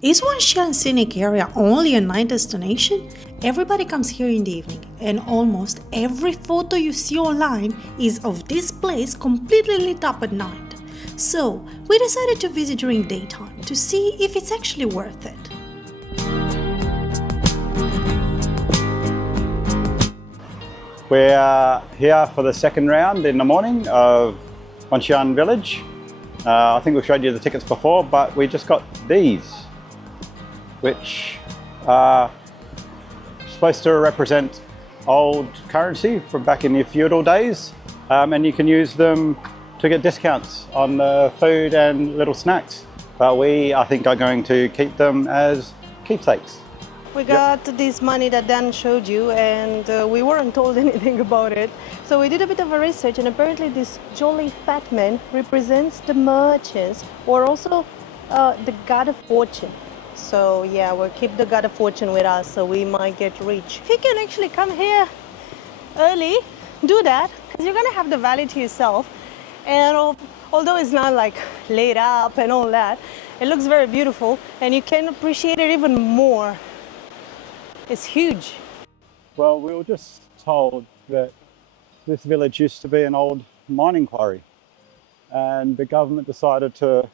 Is Wangxian scenic area only a night destination? Everybody comes here in the evening, and almost every photo you see online is of this place completely lit up at night. So, we decided to visit during daytime to see if it's actually worth it. We're here for the second round in the morning of Wangxian Village. I think we showed you the tickets before, but we just got these, which are supposed to represent old currency from back in the feudal days, and you can use them to get discounts on food and little snacks. But we, I think, are going to keep them as keepsakes. We got this money that Dan showed you, and we weren't told anything about it. So we did a bit of a research, and apparently this jolly fat man represents the merchants, or also the god of fortune. So yeah, we'll keep the god of fortune with us, so we might get rich. If you can actually come here early, do that, because you're gonna have the valley to yourself. And although it's not like laid up and all that, it looks very beautiful, and you can appreciate it even more. It's huge. Well, we were just told that this village used to be an old mining quarry, and the government decided to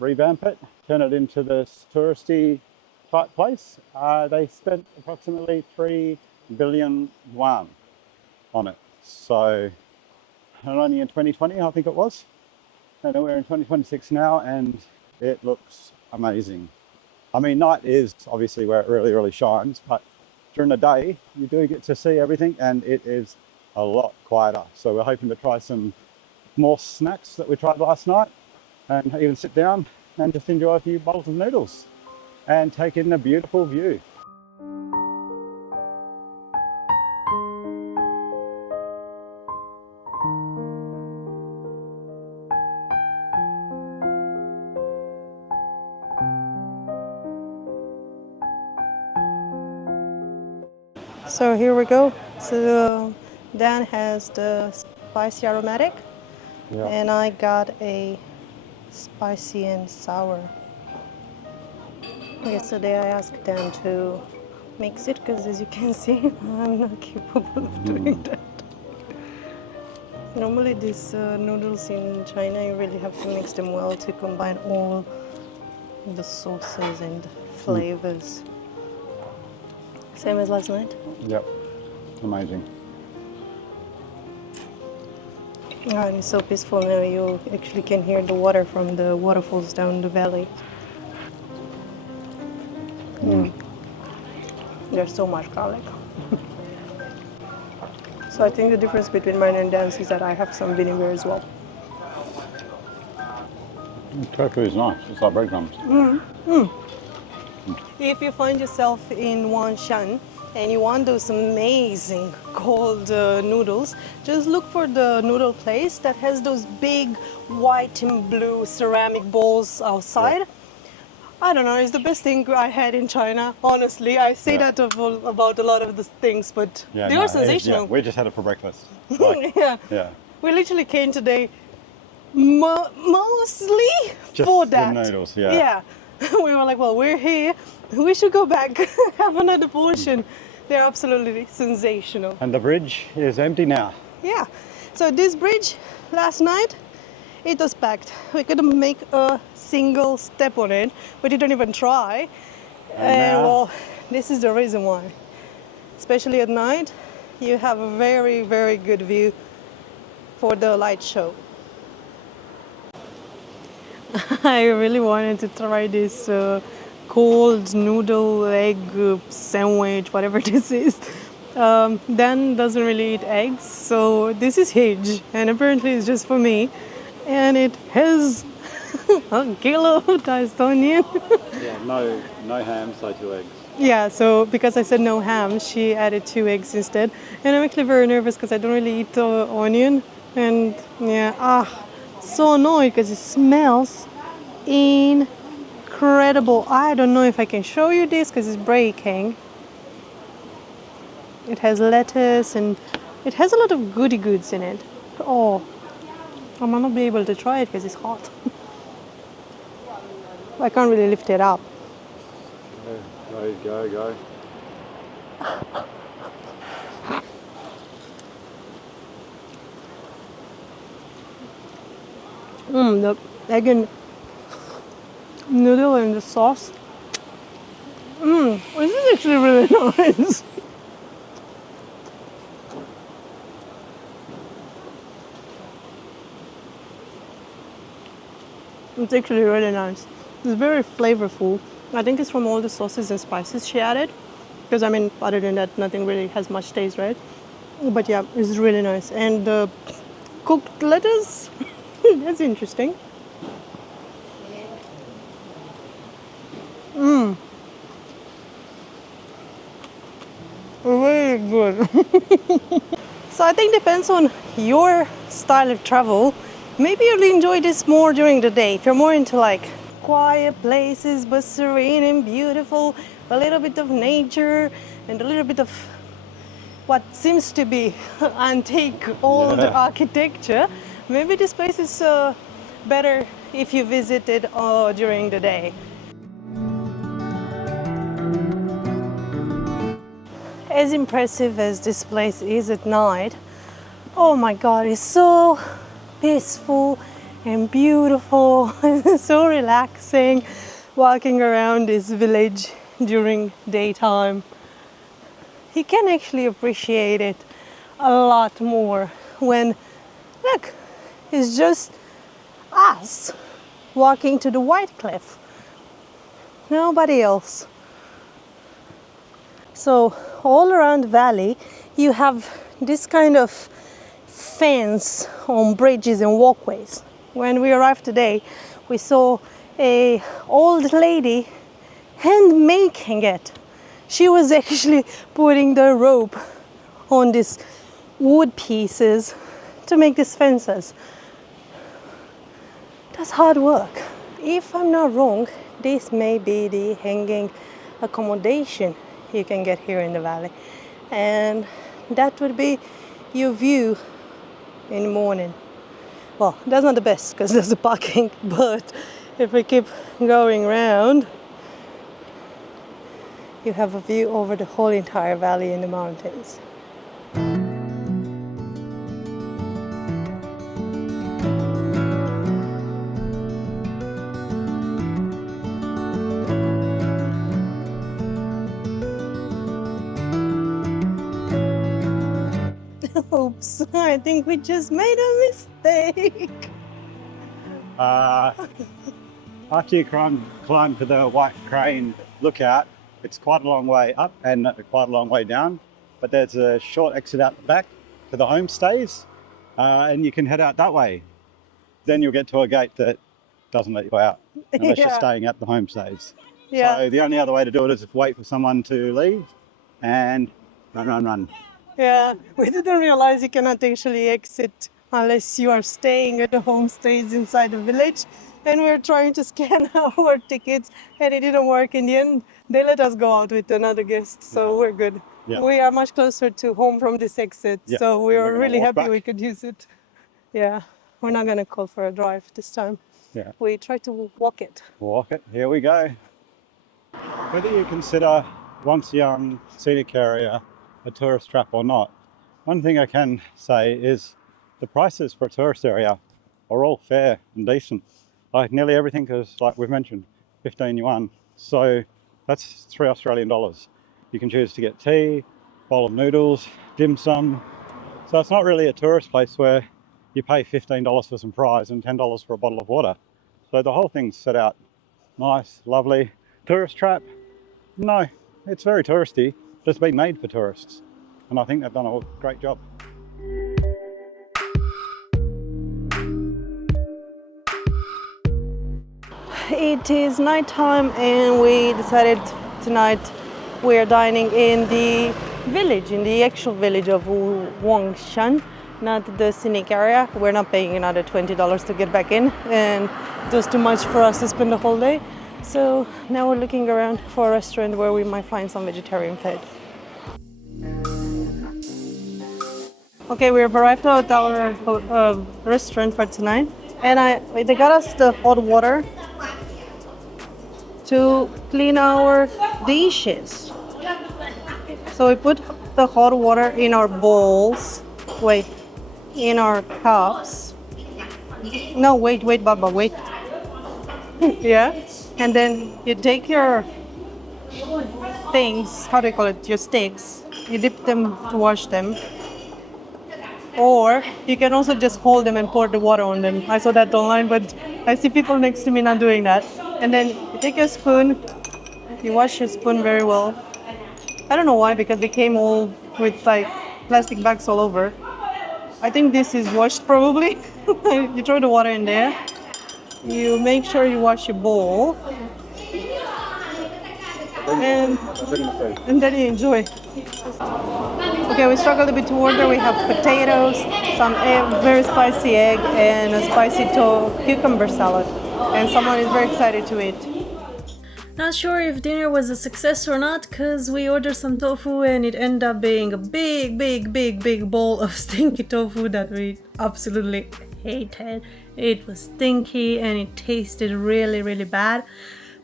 revamp it, turn it into this touristy type place. They spent approximately 3 billion yuan on it. So, and only in 2020, I think it was. And we're in 2026 now, and it looks amazing. I mean, night is obviously where it really, really shines, but during the day, you do get to see everything, and it is a lot quieter. So we're hoping to try some more snacks that we tried last night, and even sit down and just enjoy a few bowls of noodles and take in the beautiful view. So here we go. So Dan has the spicy aromatic, Yeah. and I got a spicy and sour. Yesterday I asked Dan to mix it, because as you can see, I'm not capable of doing that. Normally these noodles in China, you really have to mix them well to combine all the sauces and flavors. Same as last night. Yep, amazing. And it's so peaceful now. You actually can hear the water from the waterfalls down the valley. There's so much garlic. So I think the difference between mine and Dan's is that I have some vinegar as well. Tofu is nice, it's like breadcrumbs. If you find yourself in Wangxian and you want those amazing cold noodles, just look for the noodle place that has those big white and blue ceramic bowls outside. Yeah. I don't know, it's the best thing I had in China, honestly. I say that about a lot of the things, but they are sensational. We just had it for breakfast. Like, yeah. We literally came today mostly just for that. the noodles, yeah. We were like, well, we're here, we should go back, have another portion. They're absolutely sensational. And the bridge is empty now. Yeah, so this bridge last night, it was packed. We couldn't make a single step on it. We didn't even try. And well, this is the reason why. Especially at night, you have a very, very good view for the light show. I really wanted to try this cold noodle egg sandwich, whatever this is. Dan doesn't really eat eggs, so this is huge, and apparently it's just for me. And it has a kilo of diced onion. Yeah, no ham, so 2 eggs. Yeah, so because I said no ham, she added 2 eggs instead. And I'm actually very nervous because I don't really eat onion. And yeah, so annoyed because it smells incredible. I don't know if I can show you this because it's breaking. It has lettuce and it has a lot of goody goods in it. Oh, I might not be able to try it because it's hot. I can't really lift it up. Go. The egg and noodle and the sauce. This is actually really nice. It's actually really nice. It's very flavorful. I think it's from all the sauces and spices she added. Because I mean, other than that, nothing really has much taste, right? But yeah, it's really nice. And the cooked lettuce, that's interesting. Very good. So I think depends on your style of travel. Maybe you'll enjoy this more during the day. If you're more into like quiet places but serene and beautiful, a little bit of nature and a little bit of what seems to be antique old architecture, maybe this place is better if you visit it during the day. As impressive as this place is at night, oh my god, it's so peaceful and beautiful, so relaxing walking around this village during daytime. You can actually appreciate it a lot more when, look, it's just us walking to the White Cliff. Nobody else. So all around the valley you have this kind of fence on bridges and walkways. When we arrived today, we saw an old lady hand making it. She was actually putting the rope on these wood pieces to make these fences. That's hard work. If I'm not wrong, this may be the hanging accommodation you can get here in the valley, and that would be your view in the morning. Well, that's not the best because there's the parking, but if we keep going around, you have a view over the whole entire valley in the mountains. Oops, I think we just made a mistake. After you climb to the White Crane lookout, it's quite a long way up and quite a long way down, but there's a short exit out the back to the homestays, and you can head out that way. Then you'll get to a gate that doesn't let you out unless you're staying at the homestays. Yeah. So the only other way to do it is wait for someone to leave and run. Yeah, we didn't realize you cannot actually exit unless you are staying at the homestays inside the village. And we were trying to scan our tickets and it didn't work in the end. They let us go out with another guest, so we're good. Yeah. We are much closer to home from this exit, so we We're were gonna really walk happy back. we could use it. Yeah, we're not gonna call for a drive this time. Yeah. We try to walk it. Walk it, here we go. Whether you consider Wangxian scenic area a tourist trap or not, one thing I can say is the prices for a tourist area are all fair and decent. Like nearly everything is, like we've mentioned, 15 yuan. So that's $3 Australian. You can choose to get tea, bowl of noodles, dim sum. So it's not really a tourist place where you pay $15 for some fries and $10 for a bottle of water. So the whole thing's set out nice, lovely. Tourist trap? No, it's very touristy, but it's been made for tourists. And I think they've done a great job. It is nighttime and we decided tonight we're dining in the village, in the actual village of Wangxian, not the scenic area. We're not paying another $20 to get back in, and it was too much for us to spend the whole day. So now we're looking around for a restaurant where we might find some vegetarian food. Okay, we've arrived at our restaurant for tonight, and they got us the hot water to clean our dishes. So we put the hot water in our bowls. Wait, in our cups. No, wait, Baba, wait. Yeah, and then you take your things, how do you call it, your sticks, you dip them to wash them, or you can also just hold them and pour the water on them. I saw that online, but I see people next to me not doing that. And then you take your spoon, you wash your spoon very well. I don't know why, because they came all with like plastic bags all over. I think this is washed probably. You throw the water in there, you make sure you wash your bowl, and then you enjoy. Okay, we struggled a bit to order. We have potatoes, some very spicy egg, and a spicy cucumber salad. And someone is very excited to eat. Not sure if dinner was a success or not, because we ordered some tofu and it ended up being a big bowl of stinky tofu that we absolutely hated. It was stinky and it tasted really bad.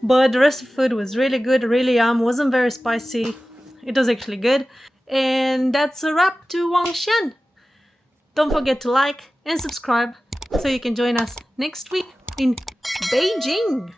But the rest of the food was really good, really yum, wasn't very spicy. It was actually good. And that's a wrap to Wangxian. Don't forget to like and subscribe so you can join us next week in Beijing.